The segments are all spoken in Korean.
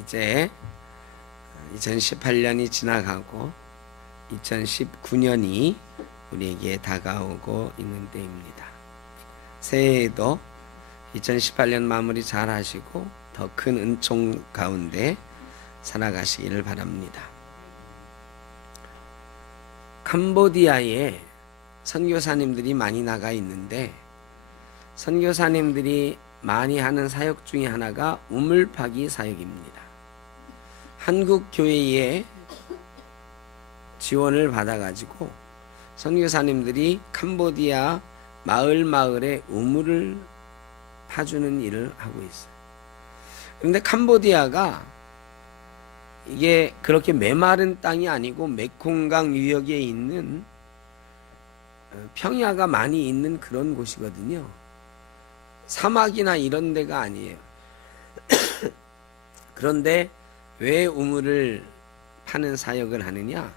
이제 2018년이 지나가고 2019년이 우리에게 다가오고 있는 때입니다. 새해에도 2018년 마무리 잘 하시고 더 큰 은총 가운데 살아가시기를 바랍니다. 캄보디아에 선교사님들이 많이 나가 있는데, 선교사님들이 많이 하는 사역 중에 하나가 우물 파기 사역입니다. 한국 교회에 지원을 받아가지고 선교사님들이 캄보디아 마을에 우물을 파주는 일을 하고 있어요. 그런데 캄보디아가 이게 그렇게 메마른 땅이 아니고 메콩강 유역에 있는 평야가 많이 있는 그런 곳이거든요. 사막이나 이런 데가 아니에요. 그런데 왜 우물을 파는 사역을 하느냐?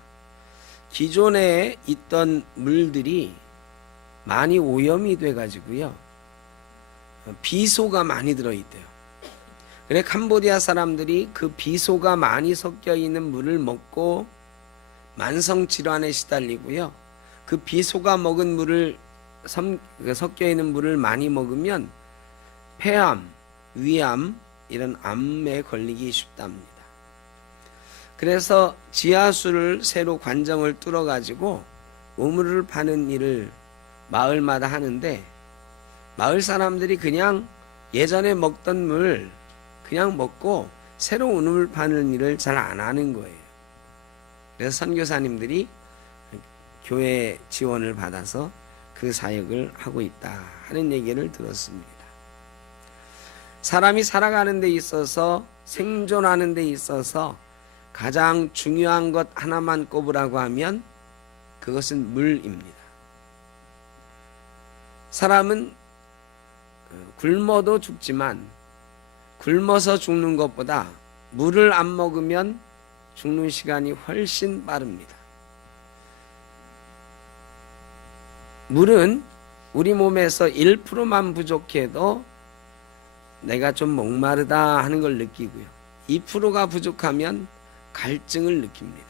기존에 있던 물들이 많이 오염이 돼가지고요, 비소가 많이 들어있대요. 그래 캄보디아 사람들이 그 비소가 많이 섞여 있는 물을 먹고 만성 질환에 시달리고요, 그 비소가 먹은 물을 섞여 있는 물을 많이 먹으면 폐암, 위암 이런 암에 걸리기 쉽답니다. 그래서 지하수를 새로 관정을 뚫어 가지고 우물을 파는 일을 마을마다 하는데, 마을 사람들이 그냥 예전에 먹던 물 그냥 먹고 새로 우물 파는 일을 잘 안 하는 거예요. 그래서 선교사님들이 교회 지원을 받아서 그 사역을 하고 있다 하는 얘기를 들었습니다. 사람이 살아가는 데 있어서, 생존하는 데 있어서 가장 중요한 것 하나만 꼽으라고 하면 그것은 물입니다. 사람은 굶어도 죽지만 굶어서 죽는 것보다 물을 안 먹으면 죽는 시간이 훨씬 빠릅니다. 물은 우리 몸에서 1%만 부족해도 내가 좀 목마르다 하는 걸 느끼고요, 2%가 부족하면 갈증을 느낍니다.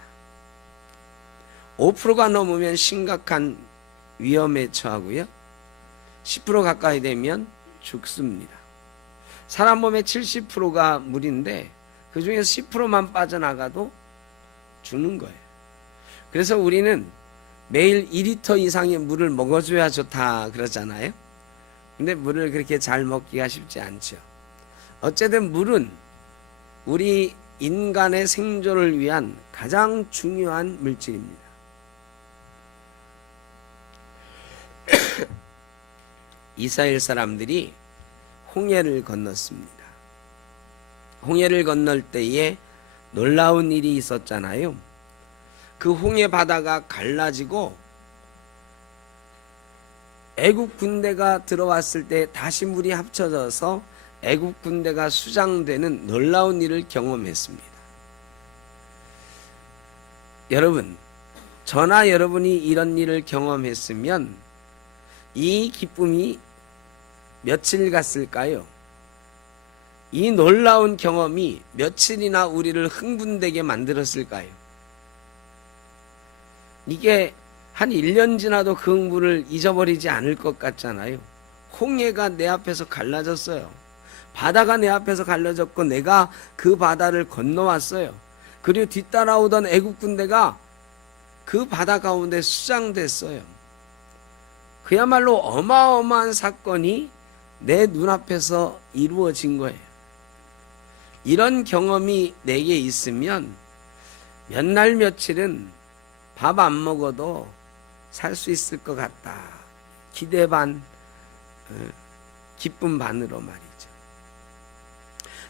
5%가 넘으면 심각한 위험에 처하고요, 10% 가까이 되면 죽습니다. 사람 몸의 70%가 물인데 그 중에서 10%만 빠져나가도 죽는 거예요. 그래서 우리는 매일 2리터 이상의 물을 먹어줘야 좋다 그러잖아요. 근데 물을 그렇게 잘 먹기가 쉽지 않죠. 어쨌든 물은 우리 인간의 생존을 위한 가장 중요한 물질입니다. 이스라엘 사람들이 홍해를 건넜습니다. 홍해를 건널 때에 놀라운 일이 있었잖아요. 그 홍해 바다가 갈라지고 애국 군대가 들어왔을 때 다시 물이 합쳐져서 애국 군대가 수장되는 놀라운 일을 경험했습니다. 여러분, 저나 여러분이 이런 일을 경험했으면 이 기쁨이 며칠 갔을까요? 이 놀라운 경험이 며칠이나 우리를 흥분되게 만들었을까요? 이게 한 1년 지나도 그 흥분을 잊어버리지 않을 것 같잖아요. 홍해가 내 앞에서 갈라졌어요. 바다가 내 앞에서 갈라졌고 내가 그 바다를 건너왔어요. 그리고 뒤따라오던 애국 군대가 그 바다 가운데 수장됐어요. 그야말로 어마어마한 사건이 내 눈앞에서 이루어진 거예요. 이런 경험이 내게 있으면 몇 날 며칠은 밥 안 먹어도 살 수 있을 것 같다. 기대 반, 기쁨 반으로 말이죠.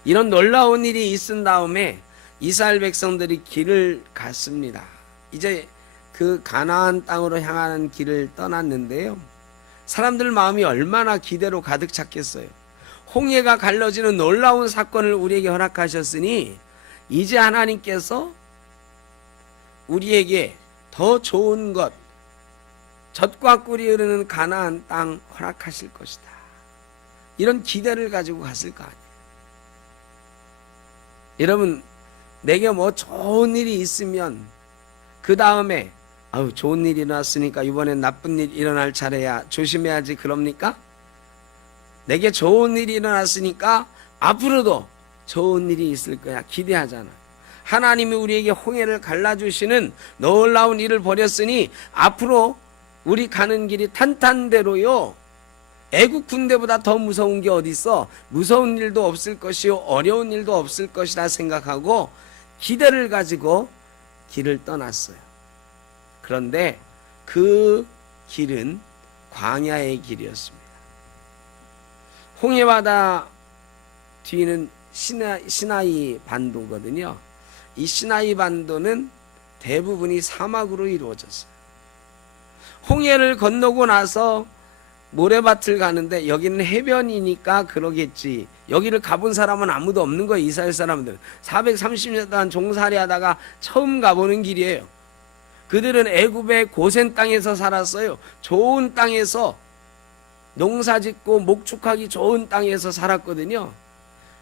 이런 놀라운 일이 있은 다음에 이스라엘 백성들이 길을 갔습니다. 이제 그 가나안 땅으로 향하는 길을 떠났는데요, 사람들 마음이 얼마나 기대로 가득 찼겠어요. 홍해가 갈라지는 놀라운 사건을 우리에게 허락하셨으니 이제 하나님께서 우리에게 더 좋은 것, 젖과 꿀이 흐르는 가나안 땅 허락하실 것이다. 이런 기대를 가지고 갔을 거 아니에요. 여러분, 내게 뭐 좋은 일이 있으면 그 다음에 아유 좋은 일이 일어났으니까 이번엔 나쁜 일 일어날 차례야 조심해야지 그럽니까? 내게 좋은 일이 일어났으니까 앞으로도 좋은 일이 있을 거야 기대하잖아. 하나님이 우리에게 홍해를 갈라주시는 놀라운 일을 벌였으니 앞으로 우리 가는 길이 탄탄대로요. 애국 군대보다 더 무서운 게 어디 있어? 무서운 일도 없을 것이요 어려운 일도 없을 것이라 생각하고 기대를 가지고 길을 떠났어요. 그런데 그 길은 광야의 길이었습니다. 홍해바다 뒤는 시나이 반도거든요. 이 시나이 반도는 대부분이 사막으로 이루어졌어요. 홍해를 건너고 나서 모래밭을 가는데 여기는 해변이니까 그러겠지. 여기를 가본 사람은 아무도 없는 거예요. 이스라엘 사람들은 430년 동안 종살이 하다가 처음 가보는 길이에요. 그들은 애굽의 고센 땅에서 살았어요. 좋은 땅에서 농사짓고 목축하기 좋은 땅에서 살았거든요.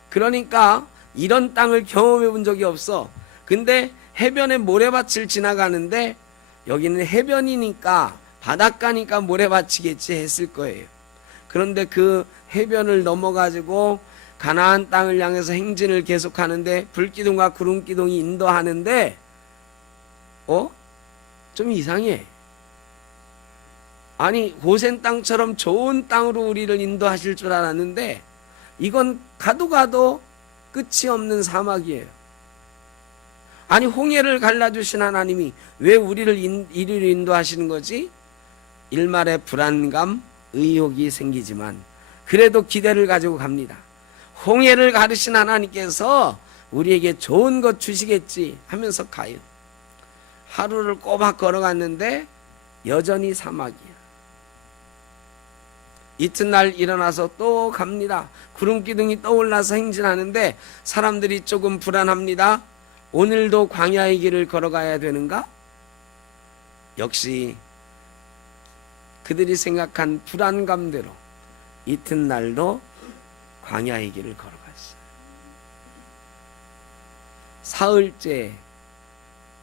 그러니까 이런 땅을 경험해 본 적이 없어. 근데 해변에 모래밭을 지나가는데 여기는 해변이니까 바닷가니까 모래밭이겠지 했을 거예요. 그런데 그 해변을 넘어가지고 가나안 땅을 향해서 행진을 계속하는데 불기둥과 구름기둥이 인도하는데 좀 이상해. 아니 고센 땅처럼 좋은 땅으로 우리를 인도하실 줄 알았는데 이건 가도 가도 끝이 없는 사막이에요. 아니 홍해를 갈라주신 하나님이 왜 우리를 이리로 인도하시는 거지? 일말의 불안감, 의욕이 생기지만 그래도 기대를 가지고 갑니다. 홍해를 가르신 하나님께서 우리에게 좋은 것 주시겠지 하면서 가요. 하루를 꼬박 걸어갔는데 여전히 사막이야. 이튿날 일어나서 또 갑니다. 구름기둥이 떠올라서 행진하는데 사람들이 조금 불안합니다. 오늘도 광야의 길을 걸어가야 되는가? 역시 그들이 생각한 불안감대로 이튿날도 광야의 길을 걸어갔어요. 사흘째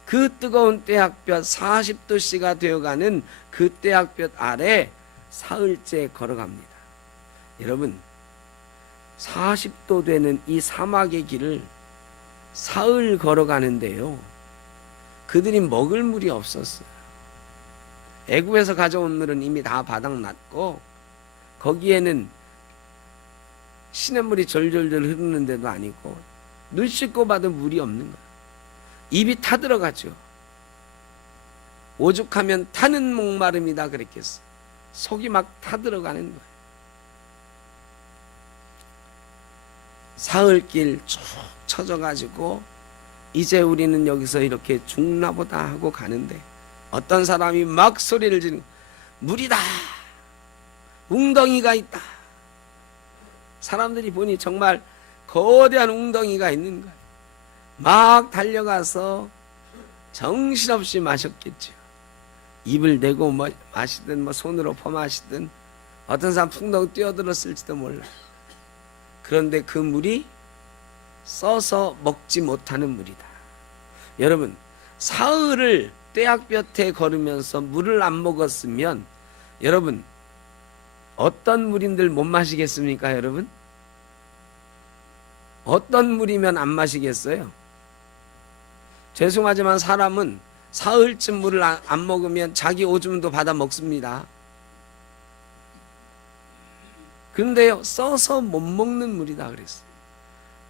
그 뜨거운 떼약볕 40도씨가 되어가는 그 떼약볕 아래 사흘째 걸어갑니다. 여러분 40도 되는 이 사막의 길을 사흘 걸어가는데요. 그들이 먹을 물이 없었어요. 애굽에서 가져온 물은 이미 다 바닥났고 거기에는 시냇물이 절절절 흐르는 데도 아니고 눈 씻고 받은 물이 없는 거예요. 입이 타들어가죠. 오죽하면 타는 목마름이다 그랬겠어. 속이 막 타들어가는 거예요. 사흘길 쭉 쳐져가지고 이제 우리는 여기서 이렇게 죽나보다 하고 가는데 어떤 사람이 막 소리를 지르는 물이다. 웅덩이가 있다. 사람들이 보니 정말 거대한 웅덩이가 있는 거예요. 막 달려가서 정신없이 마셨겠죠. 입을 대고 마시든 손으로 퍼마시든 어떤 사람 풍덩 뛰어들었을지도 몰라. 그런데 그 물이 써서 먹지 못하는 물이다. 여러분 사흘을 떼약볕에 걸으면서 물을 안 먹었으면 여러분 어떤 물인들 못 마시겠습니까? 여러분 어떤 물이면 안 마시겠어요? 죄송하지만 사람은 사흘쯤 물을 안 먹으면 자기 오줌도 받아 먹습니다. 그런데요 써서 못 먹는 물이다 그랬어요.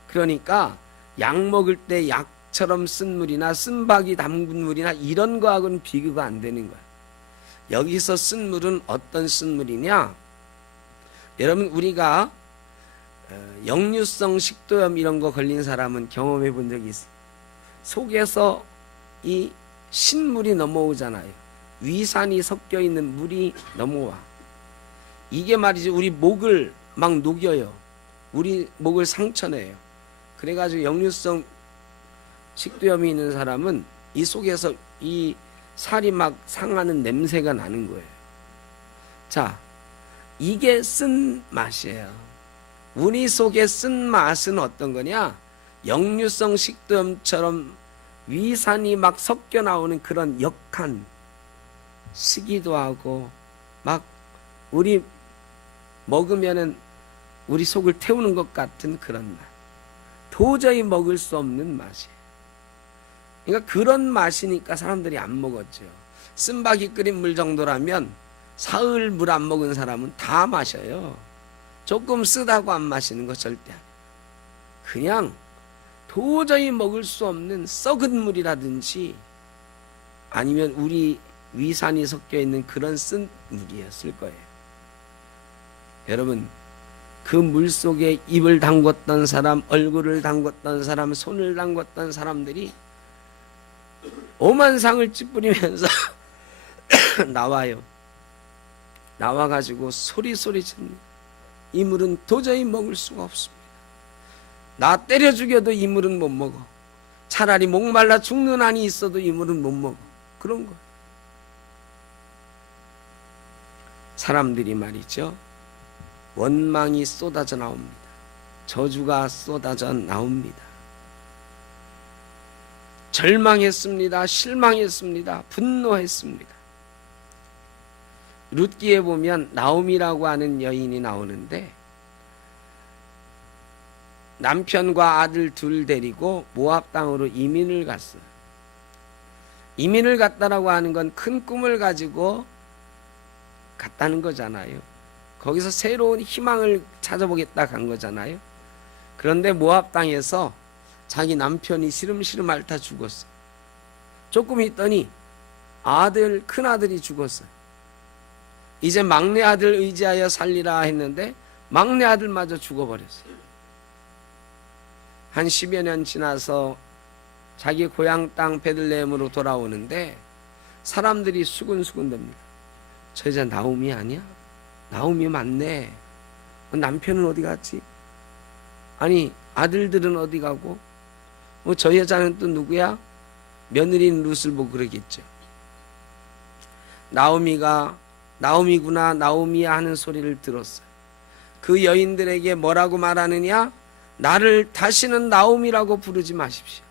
그러니까 약 먹을 때 약처럼 쓴 물이나 쓴박이 담근 물이나 이런 거하고는 비교가 안 되는 거야. 여기서 쓴 물은 어떤 쓴 물이냐? 여러분 우리가 역류성 식도염 이런 거 걸린 사람은 경험해 본 적이 있어요. 속에서 이 신물이 넘어오잖아요. 위산이 섞여 있는 물이 넘어와. 이게 말이지 우리 목을 막 녹여요. 우리 목을 상처내요. 그래가지고 역류성 식도염이 있는 사람은 이 속에서 이 살이 막 상하는 냄새가 나는 거예요. 자, 이게 쓴 맛이에요. 우리 속의 쓴 맛은 어떤 거냐? 역류성 식도염처럼 위산이 막 섞여 나오는 그런 역한 시기도 하고, 막 우리 먹으면은 우리 속을 태우는 것 같은 그런 맛, 도저히 먹을 수 없는 맛이에요. 그러니까 그런 맛이니까 사람들이 안 먹었죠. 쓴바귀 끓인 물 정도라면 사흘 물 안 먹은 사람은 다 마셔요. 조금 쓰다고 안 마시는 거 절대 아니에요. 그냥 도저히 먹을 수 없는 썩은 물이라든지 아니면 우리 위산이 섞여 있는 그런 쓴 물이었을 거예요. 여러분, 그 물 속에 입을 담궜던 사람, 얼굴을 담궜던 사람, 손을 담궜던 사람들이 오만상을 찌푸리면서 나와요. 나와가지고 소리소리 칩니다. 이 물은 도저히 먹을 수가 없습니다. 나 때려 죽여도 이 물은 못 먹어. 차라리 목말라 죽는 한이 있어도 이 물은 못 먹어. 그런 거예요. 사람들이 말이죠, 원망이 쏟아져 나옵니다. 저주가 쏟아져 나옵니다. 절망했습니다. 실망했습니다. 분노했습니다. 룻기에 보면 나오미라고 하는 여인이 나오는데 남편과 아들 둘 데리고 모압 땅으로 이민을 갔어요. 이민을 갔다라고 하는 건 큰 꿈을 가지고 갔다는 거잖아요. 거기서 새로운 희망을 찾아보겠다 간 거잖아요. 그런데 모압 땅에서 자기 남편이 시름시름 앓다 죽었어요. 조금 있더니 큰 아들이 죽었어요. 이제 막내 아들 의지하여 살리라 했는데 막내 아들마저 죽어버렸어요. 한 10여 년 지나서 자기 고향 땅 베들레헴으로 돌아오는데 사람들이 수군수군 됩니다. 저 여자 나오미 아니야? 나오미 맞네. 남편은 어디 갔지? 아니 아들들은 어디 가고? 저 여자는 또 누구야? 며느리는 룻을 보고 그러겠죠. 나오미구나 나오미야 하는 소리를 들었어요. 그 여인들에게 뭐라고 말하느냐? 나를 다시는 나오미라고 부르지 마십시오.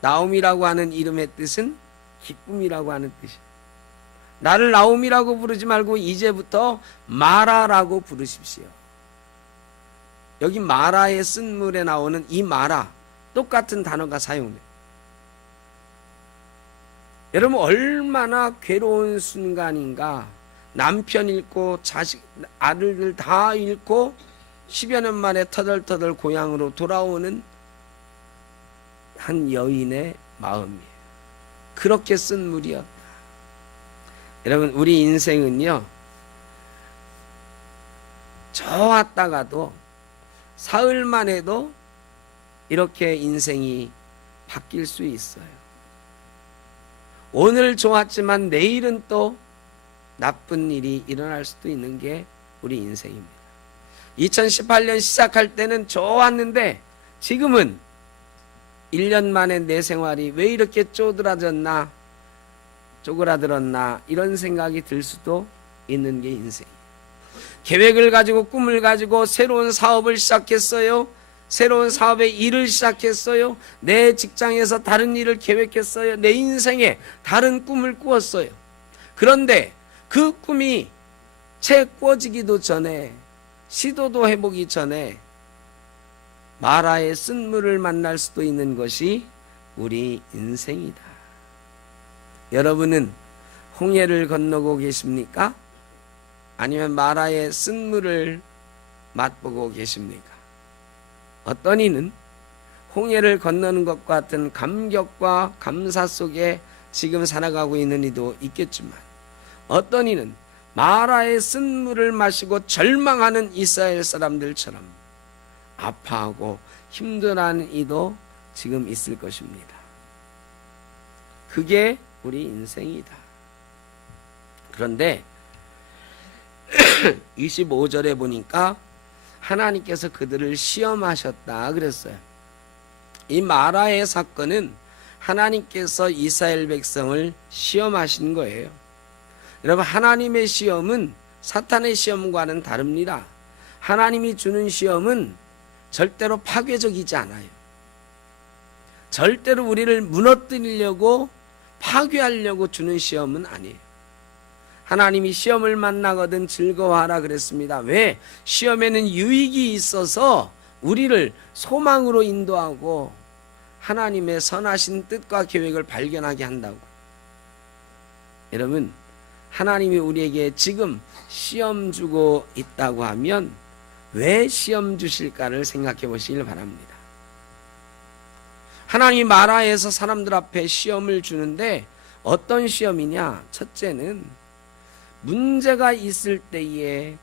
나오미라고 하는 이름의 뜻은 기쁨이라고 하는 뜻이에요. 나를 나오미라고 부르지 말고 이제부터 마라라고 부르십시오. 여기 마라의 쓴물에 나오는 이 마라, 똑같은 단어가 사용돼요. 여러분, 얼마나 괴로운 순간인가. 남편 잃고 자식, 아들들 다 잃고 10여 년 만에 터덜터덜 고향으로 돌아오는 한 여인의 마음이에요. 그렇게 쓴 물이었다. 여러분, 우리 인생은요, 저 왔다가도 사흘만 해도 이렇게 인생이 바뀔 수 있어요. 오늘 좋았지만 내일은 또 나쁜 일이 일어날 수도 있는 게 우리 인생입니다. 2018년 시작할 때는 좋았는데 지금은 1년 만에 내 생활이 왜 이렇게 쪼그라들었나 이런 생각이 들 수도 있는 게 인생이에요. 계획을 가지고 꿈을 가지고 새로운 사업을 시작했어요. 새로운 사업의 일을 시작했어요. 내 직장에서 다른 일을 계획했어요. 내 인생에 다른 꿈을 꾸었어요. 그런데 그 꿈이 채 꿔지기도 전에, 시도도 해보기 전에 마라의 쓴물을 만날 수도 있는 것이 우리 인생이다. 여러분은 홍해를 건너고 계십니까? 아니면 마라의 쓴물을 맛보고 계십니까? 어떤 이는 홍해를 건너는 것과 같은 감격과 감사 속에 지금 살아가고 있는 이도 있겠지만, 어떤 이는 마라의 쓴물을 마시고 절망하는 이스라엘 사람들처럼 아파하고 힘들어하는 이도 지금 있을 것입니다. 그게 우리 인생이다. 그런데 25절에 보니까 하나님께서 그들을 시험하셨다 그랬어요. 이 마라의 사건은 하나님께서 이스라엘 백성을 시험하신 거예요. 여러분, 하나님의 시험은 사탄의 시험과는 다릅니다. 하나님이 주는 시험은 절대로 파괴적이지 않아요. 절대로 우리를 무너뜨리려고 파괴하려고 주는 시험은 아니에요. 하나님이 시험을 만나거든 즐거워하라 그랬습니다. 왜? 시험에는 유익이 있어서 우리를 소망으로 인도하고 하나님의 선하신 뜻과 계획을 발견하게 한다고. 여러분, 하나님이 우리에게 지금 시험 주고 있다고 하면 왜 시험 주실까를 생각해 보시길 바랍니다. 하나님이 마라에서 사람들 앞에 시험을 주는데 어떤 시험이냐? 첫째는 문제가 있을 때에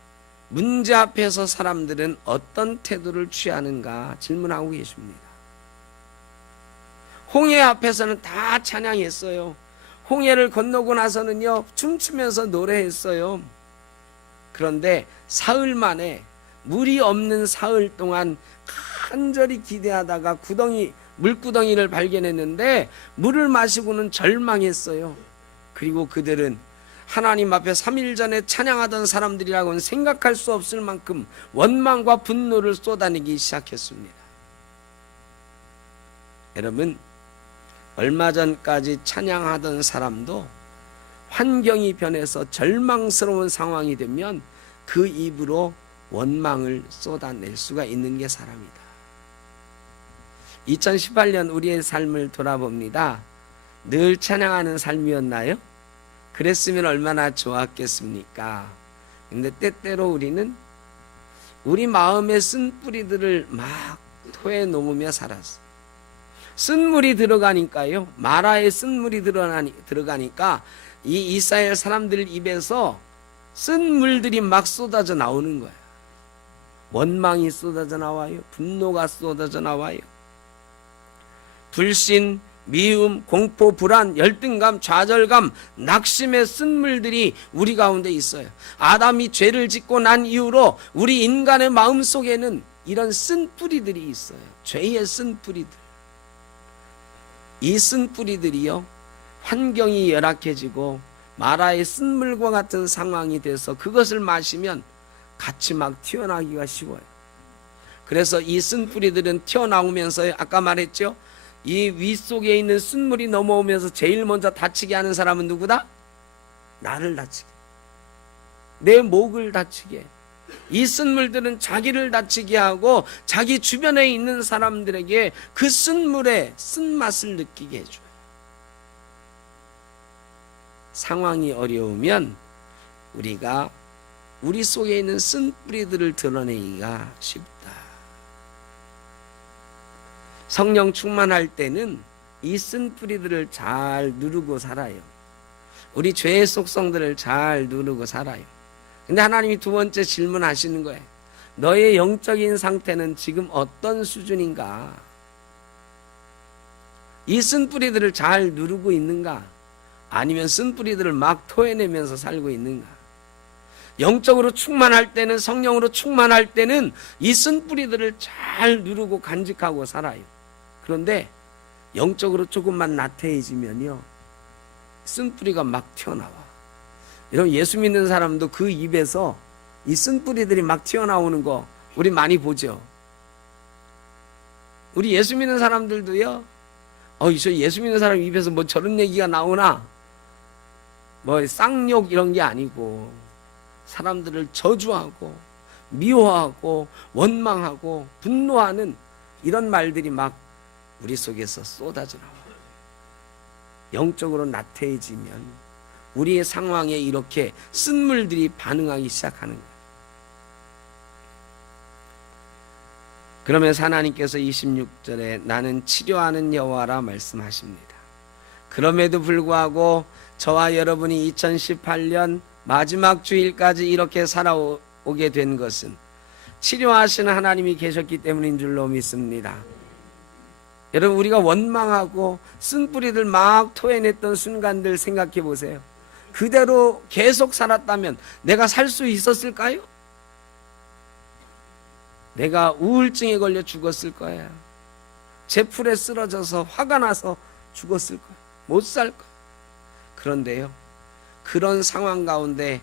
문제 앞에서 사람들은 어떤 태도를 취하는가 질문하고 계십니다. 홍해 앞에서는 다 찬양했어요. 홍해를 건너고 나서는요, 춤추면서 노래했어요. 그런데 사흘 만에, 물이 없는 사흘 동안 간절히 기대하다가 물구덩이를 발견했는데 물을 마시고는 절망했어요. 그리고 그들은 하나님 앞에 3일 전에 찬양하던 사람들이라고는 생각할 수 없을 만큼 원망과 분노를 쏟아내기 시작했습니다. 여러분, 얼마 전까지 찬양하던 사람도 환경이 변해서 절망스러운 상황이 되면 그 입으로 원망을 쏟아낼 수가 있는 게 사람이다. 2018년 우리의 삶을 돌아봅니다. 늘 찬양하는 삶이었나요? 그랬으면 얼마나 좋았겠습니까? 근데 때때로 우리는 우리 마음에 쓴 뿌리들을 막 토해 놓으며 살았어요. 쓴물이 들어가니까요, 마라에 쓴물이 들어가니까 이 이스라엘 사람들 입에서 쓴물들이 막 쏟아져 나오는 거예요. 원망이 쏟아져 나와요. 분노가 쏟아져 나와요. 불신, 미움, 공포, 불안, 열등감, 좌절감, 낙심의 쓴물들이 우리 가운데 있어요. 아담이 죄를 짓고 난 이후로 우리 인간의 마음속에는 이런 쓴뿌리들이 있어요. 죄의 쓴뿌리들. 이 쓴뿌리들이요, 환경이 열악해지고 마라의 쓴물과 같은 상황이 돼서 그것을 마시면 같이 막 튀어나오기가 쉬워요. 그래서 이 쓴뿌리들은 튀어나오면서 아까 말했죠, 이 위 속에 있는 쓴물이 넘어오면서 제일 먼저 다치게 하는 사람은 누구다? 나를 다치게, 내 목을 다치게. 이 쓴물들은 자기를 다치게 하고 자기 주변에 있는 사람들에게 그 쓴물의 쓴맛을 느끼게 해줘요. 상황이 어려우면 우리가 우리 속에 있는 쓴뿌리들을 드러내기가 쉽다. 성령 충만할 때는 이 쓴뿌리들을 잘 누르고 살아요. 우리 죄의 속성들을 잘 누르고 살아요. 근데 하나님이 두 번째 질문하시는 거예요. 너의 영적인 상태는 지금 어떤 수준인가? 이 쓴뿌리들을 잘 누르고 있는가? 아니면 쓴뿌리들을 막 토해내면서 살고 있는가? 영적으로 충만할 때는, 성령으로 충만할 때는 이 쓴뿌리들을 잘 누르고 간직하고 살아요. 그런데 영적으로 조금만 나태해지면요, 쓴뿌리가 막 튀어나와. 여러분, 예수 믿는 사람도 그 입에서 이 쓴뿌리들이 막 튀어나오는 거 우리 많이 보죠. 우리 예수 믿는 사람들도요, 저 예수 믿는 사람 입에서 뭐 저런 얘기가 나오나, 뭐 쌍욕 이런 게 아니고 사람들을 저주하고 미워하고 원망하고 분노하는 이런 말들이 막 우리 속에서 쏟아져 나와요. 영적으로 나태해지면 우리의 상황에 이렇게 쓴물들이 반응하기 시작하는 거예요. 그러면서 하나님께서 26절에 나는 치료하는 여호와라 말씀하십니다. 그럼에도 불구하고 저와 여러분이 2018년 마지막 주일까지 이렇게 살아오게 된 것은 치료하시는 하나님이 계셨기 때문인 줄로 믿습니다. 여러분, 우리가 원망하고 쓴뿌리들 막 토해냈던 순간들 생각해 보세요. 그대로 계속 살았다면 내가 살 수 있었을까요? 내가 우울증에 걸려 죽었을 거야. 제풀에 쓰러져서 화가 나서 죽었을 거야. 못 살 거야. 그런데요, 그런 상황 가운데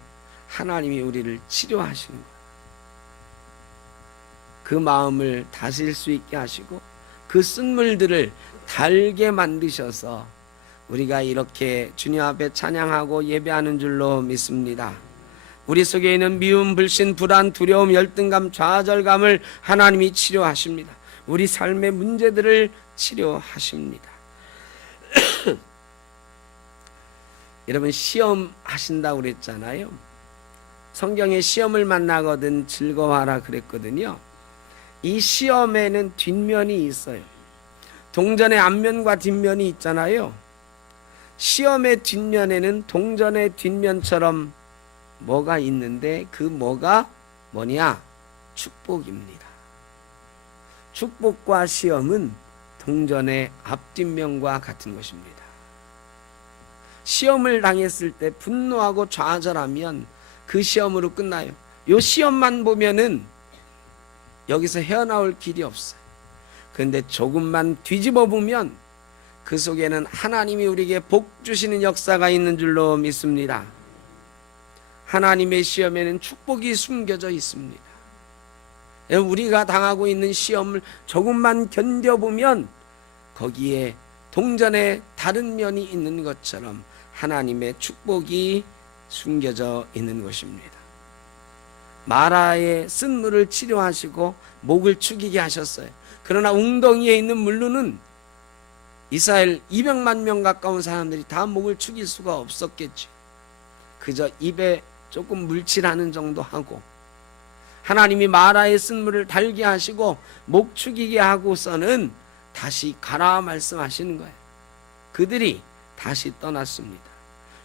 하나님이 우리를 치료하시는 거예요. 그 마음을 다스릴 수 있게 하시고 그 쓴물들을 달게 만드셔서 우리가 이렇게 주님 앞에 찬양하고 예배하는 줄로 믿습니다. 우리 속에 있는 미움, 불신, 불안, 두려움, 열등감, 좌절감을 하나님이 치료하십니다. 우리 삶의 문제들을 치료하십니다. 여러분, 시험 하신다고 그랬잖아요. 성경에 시험을 만나거든 즐거워하라 그랬거든요. 이 시험에는 뒷면이 있어요. 동전의 앞면과 뒷면이 있잖아요. 시험의 뒷면에는 동전의 뒷면처럼 뭐가 있는데 그 뭐가 뭐냐? 축복입니다. 축복과 시험은 동전의 앞뒷면과 같은 것입니다. 시험을 당했을 때 분노하고 좌절하면 그 시험으로 끝나요. 이 시험만 보면은 여기서 헤어나올 길이 없어요. 그런데 조금만 뒤집어 보면 그 속에는 하나님이 우리에게 복 주시는 역사가 있는 줄로 믿습니다. 하나님의 시험에는 축복이 숨겨져 있습니다. 우리가 당하고 있는 시험을 조금만 견뎌보면 거기에 동전의 다른 면이 있는 것처럼 하나님의 축복이 숨겨져 있는 것입니다. 마라의 쓴물을 치료하시고 목을 축이게 하셨어요. 그러나 웅덩이에 있는 물로는 이스라엘 200만 명 가까운 사람들이 다 목을 축일 수가 없었겠지. 그저 입에 조금 물칠하는 정도 하고, 하나님이 마라의 쓴물을 달게 하시고 목 축이게 하고서는 다시 가라 말씀하시는 거예요. 그들이 다시 떠났습니다.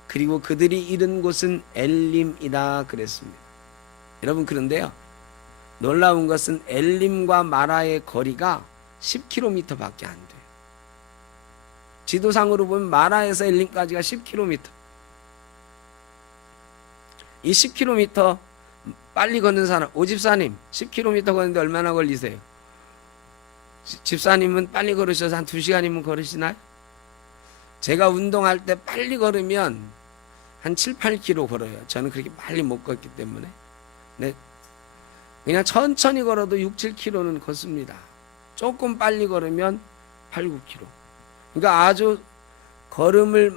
그리고 그들이 이른 곳은 엘림이다 그랬습니다. 여러분, 그런데요, 놀라운 것은 엘림과 마라의 거리가 10km밖에 안 돼요. 지도상으로 보면 마라에서 엘림까지가 10km. 이 10km 빨리 걷는 사람, 오집사님 10km 걷는데 얼마나 걸리세요? 집사님은 빨리 걸으셔서 한 2시간이면 걸으시나요? 제가 운동할 때 빨리 걸으면 한 7, 8km 걸어요. 저는 그렇게 빨리 못 걷기 때문에. 네. 그냥 천천히 걸어도 6, 7km는 걷습니다. 조금 빨리 걸으면 8, 9km. 그러니까 아주 걸음을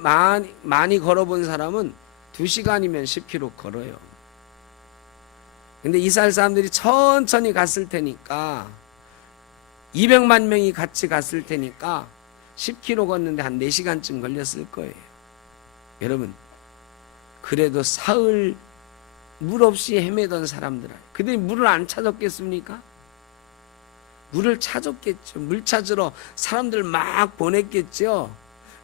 많이 걸어본 사람은 2시간이면 10km 걸어요. 근데 이스라엘 사람들이 천천히 갔을 테니까 200만 명이 같이 갔을 테니까 10km 걷는데 한 4시간쯤 걸렸을 거예요. 여러분, 그래도 사흘 물 없이 헤매던 사람들, 그들이 물을 안 찾았겠습니까? 물을 찾았겠죠. 물 찾으러 사람들 막 보냈겠죠.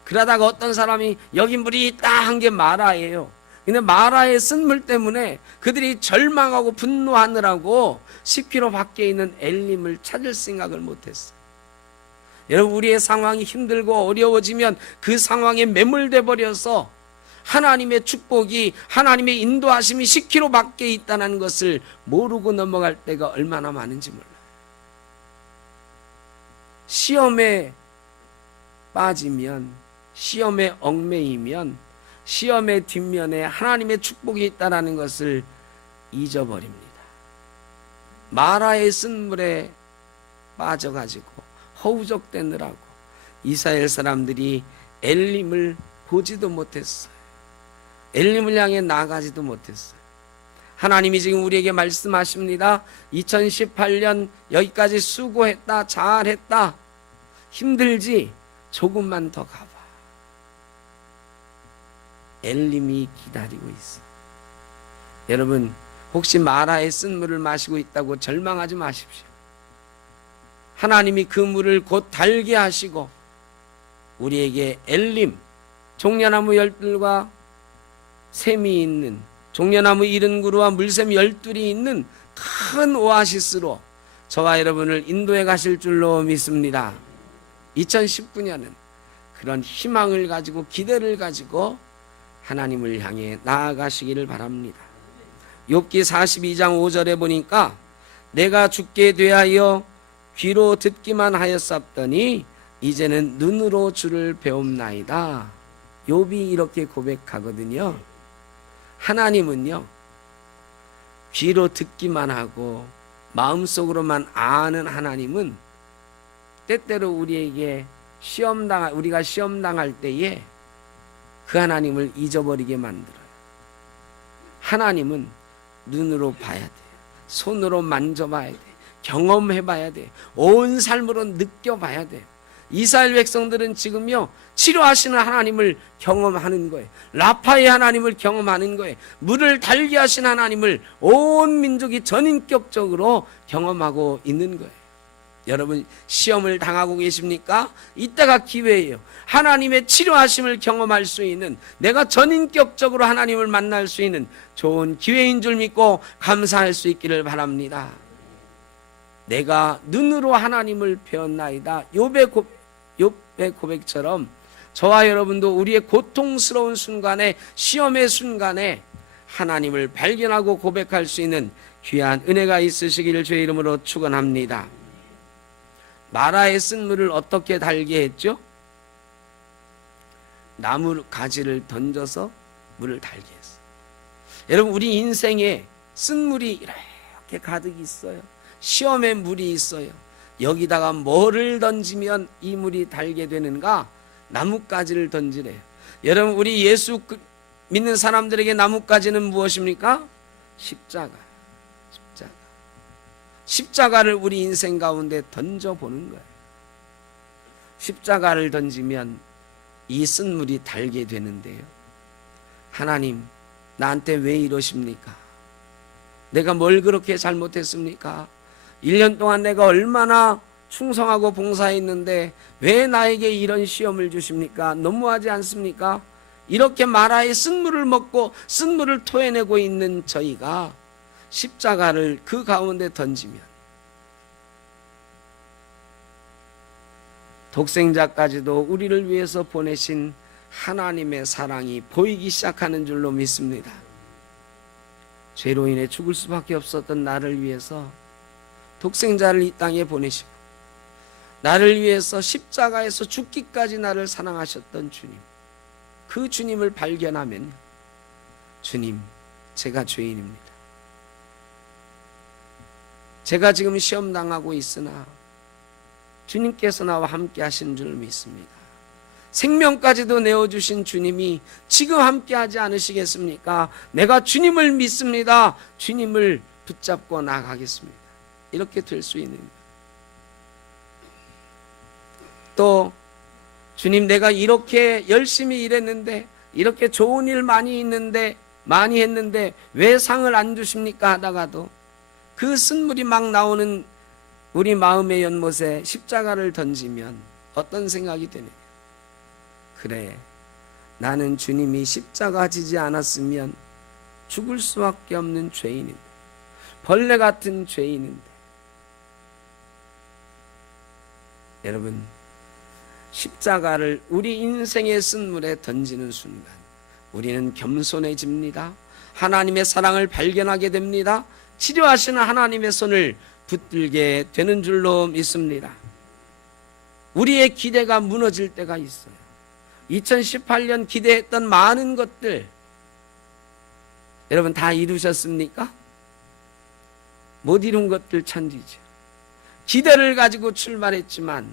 그러다가 어떤 사람이 여기 물이 있다 한 게 마라예요. 근데 마라의 쓴물 때문에 그들이 절망하고 분노하느라고 10km 밖에 있는 엘림을 찾을 생각을 못했어요. 여러분, 우리의 상황이 힘들고 어려워지면 그 상황에 매몰돼 버려서 하나님의 축복이, 하나님의 인도하심이 10km 밖에 있다는 것을 모르고 넘어갈 때가 얼마나 많은지 몰라요. 시험에 빠지면, 시험에 얽매이면 시험의 뒷면에 하나님의 축복이 있다는 것을 잊어버립니다. 마라의 쓴물에 빠져가지고 허우적대느라고 이스라엘 사람들이 엘림을 보지도 못했어요. 엘림을 향해 나가지도 못했어요. 하나님이 지금 우리에게 말씀하십니다. 2018년 여기까지 수고했다, 잘했다, 힘들지? 조금만 더 가봐. 엘림이 기다리고 있어. 여러분, 혹시 마라의 쓴물을 마시고 있다고 절망하지 마십시오. 하나님이 그 물을 곧 달게 하시고 우리에게 엘림, 종려나무 열둘과 샘이 있는, 종려나무 70그루와 물샘 12이 있는 큰 오아시스로 저와 여러분을 인도해 가실 줄로 믿습니다. 2019년은 그런 희망을 가지고, 기대를 가지고 하나님을 향해 나아가시기를 바랍니다. 욥기 42장 5절에 보니까 내가 죽게 되하여 귀로 듣기만 하였었더니 이제는 눈으로 주를 배움나이다. 욥이 이렇게 고백하거든요. 하나님은요, 귀로 듣기만 하고 마음속으로만 아는 하나님은 때때로 우리에게 우리가 시험 당할 때에 그 하나님을 잊어버리게 만들어요. 하나님은 눈으로 봐야 돼요. 손으로 만져봐야 돼요. 경험해봐야 돼요. 온 삶으로 느껴봐야 돼요. 이스라엘 백성들은 지금요, 치료하시는 하나님을 경험하는 거예요. 라파의 하나님을 경험하는 거예요. 물을 달게 하신 하나님을 온 민족이 전인격적으로 경험하고 있는 거예요. 여러분, 시험을 당하고 계십니까? 이때가 기회예요. 하나님의 치료하심을 경험할 수 있는, 내가 전인격적으로 하나님을 만날 수 있는 좋은 기회인 줄 믿고 감사할 수 있기를 바랍니다. 내가 눈으로 하나님을 배웠나이다. 욥의 고백처럼 저와 여러분도 우리의 고통스러운 순간에, 시험의 순간에 하나님을 발견하고 고백할 수 있는 귀한 은혜가 있으시기를 주의 이름으로 축원합니다. 마라의 쓴물을 어떻게 달게 했죠? 나무 가지를 던져서 물을 달게 했어요. 여러분, 우리 인생에 쓴물이 이렇게 가득 있어요. 시험에 물이 있어요. 여기다가 뭐를 던지면 이 물이 달게 되는가? 나뭇가지를 던지래요. 여러분, 우리 예수 믿는 사람들에게 나뭇가지는 무엇입니까? 십자가를 우리 인생 가운데 던져보는 거예요. 십자가를 던지면 이 쓴물이 달게 되는데요. 하나님, 나한테 왜 이러십니까? 내가 뭘 그렇게 잘못했습니까? 1년 동안 내가 얼마나 충성하고 봉사했는데 왜 나에게 이런 시험을 주십니까? 너무하지 않습니까? 이렇게 마라의 쓴물을 먹고 쓴물을 토해내고 있는 저희가 십자가를 그 가운데 던지면 독생자까지도 우리를 위해서 보내신 하나님의 사랑이 보이기 시작하는 줄로 믿습니다. 죄로 인해 죽을 수밖에 없었던 나를 위해서 독생자를 이 땅에 보내시고 나를 위해서 십자가에서 죽기까지 나를 사랑하셨던 주님, 그 주님을 발견하면 주님, 제가 죄인입니다. 제가 지금 시험 당하고 있으나 주님께서 나와 함께 하신 줄 믿습니다. 생명까지도 내어주신 주님이 지금 함께 하지 않으시겠습니까? 내가 주님을 믿습니다. 주님을 붙잡고 나가겠습니다. 이렇게 될 수 있는 거예요. 또 주님, 내가 이렇게 열심히 일했는데, 이렇게 좋은 일 많이 했는데 왜 상을 안 주십니까? 하다가도 그 쓴물이 막 나오는 우리 마음의 연못에 십자가를 던지면 어떤 생각이 드느냐? 그래, 나는 주님이 십자가 지지 않았으면 죽을 수밖에 없는 죄인인데, 벌레 같은 죄인인데. 여러분, 십자가를 우리 인생의 쓴물에 던지는 순간 우리는 겸손해집니다. 하나님의 사랑을 발견하게 됩니다. 치료하시는 하나님의 손을 붙들게 되는 줄로 믿습니다. 우리의 기대가 무너질 때가 있어요. 2018년 기대했던 많은 것들 여러분 다 이루셨습니까? 못 이룬 것들 천지죠. 기대를 가지고 출발했지만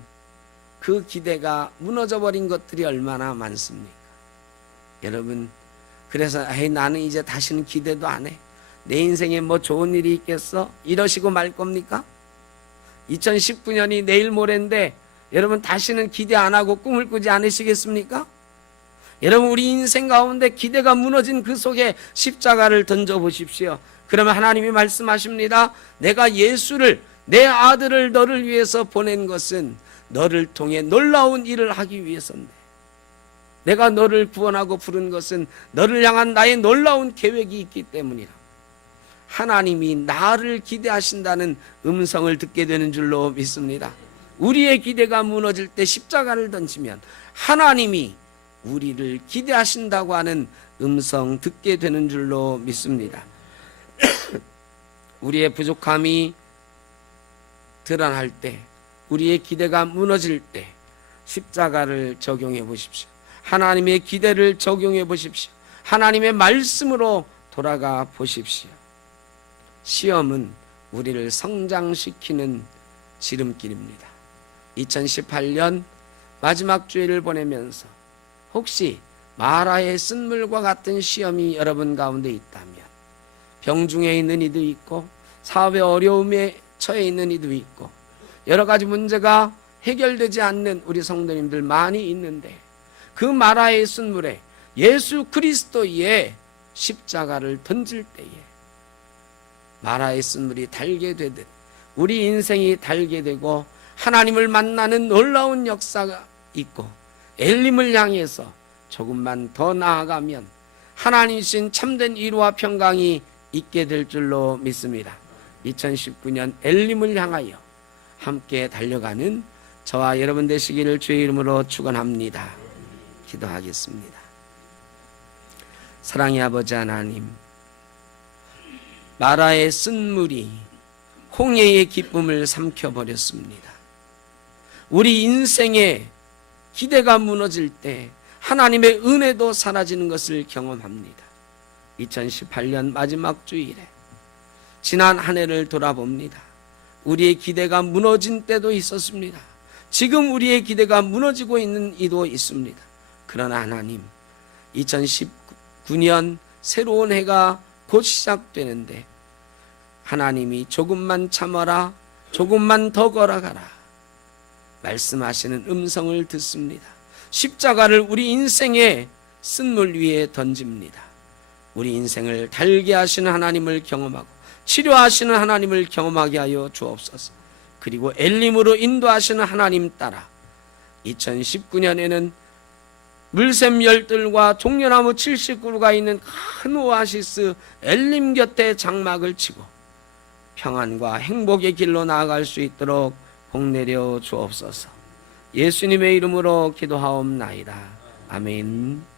그 기대가 무너져 버린 것들이 얼마나 많습니까? 여러분, 그래서 나는 이제 다시는 기대도 안 해. 내 인생에 뭐 좋은 일이 있겠어? 이러시고 말 겁니까? 2019년이 내일 모레인데 여러분 다시는 기대 안 하고 꿈을 꾸지 않으시겠습니까? 여러분, 우리 인생 가운데 기대가 무너진 그 속에 십자가를 던져보십시오. 그러면 하나님이 말씀하십니다. 내가 예수를, 내 아들을 너를 위해서 보낸 것은 너를 통해 놀라운 일을 하기 위해서인데, 내가 너를 구원하고 부른 것은 너를 향한 나의 놀라운 계획이 있기 때문이라. 하나님이 나를 기대하신다는 음성을 듣게 되는 줄로 믿습니다. 우리의 기대가 무너질 때 십자가를 던지면 하나님이 우리를 기대하신다고 하는 음성 듣게 되는 줄로 믿습니다. 우리의 부족함이 드러날 때, 우리의 기대가 무너질 때 십자가를 적용해 보십시오. 하나님의 기대를 적용해 보십시오. 하나님의 말씀으로 돌아가 보십시오. 시험은 우리를 성장시키는 지름길입니다. 2018년 마지막 주일을 보내면서 혹시 마라의 쓴물과 같은 시험이 여러분 가운데 있다면, 병중에 있는 이도 있고 사업의 어려움에 처해 있는 이도 있고 여러 가지 문제가 해결되지 않는 우리 성도님들 많이 있는데, 그 마라의 쓴물에 예수 그리스도의 십자가를 던질 때에 마라의 쓴물이 달게 되듯 우리 인생이 달게 되고 하나님을 만나는 놀라운 역사가 있고, 엘림을 향해서 조금만 더 나아가면 하나님이신 참된 위로와 평강이 있게 될 줄로 믿습니다. 2019년 엘림을 향하여 함께 달려가는 저와 여러분 되시기를 주의 이름으로 축원합니다. 기도하겠습니다. 사랑의 아버지 하나님, 마라의 쓴물이 홍해의 기쁨을 삼켜버렸습니다. 우리 인생의 기대가 무너질 때 하나님의 은혜도 사라지는 것을 경험합니다. 2018년 마지막 주일에 지난 한 해를 돌아봅니다. 우리의 기대가 무너진 때도 있었습니다. 지금 우리의 기대가 무너지고 있는 이도 있습니다. 그러나 하나님, 2019년 새로운 해가 곧 시작되는데 하나님이 조금만 참아라, 조금만 더 걸어가라 말씀하시는 음성을 듣습니다. 십자가를 우리 인생의 쓴물 위에 던집니다. 우리 인생을 달게 하시는 하나님을 경험하고 치료하시는 하나님을 경험하게 하여 주옵소서. 그리고 엘림으로 인도하시는 하나님 따라 2019년에는 물샘 열들과 종려나무 70그루가 있는 큰 오아시스 엘림 곁에 장막을 치고 평안과 행복의 길로 나아갈 수 있도록 복 내려 주옵소서. 예수님의 이름으로 기도하옵나이다. 아멘.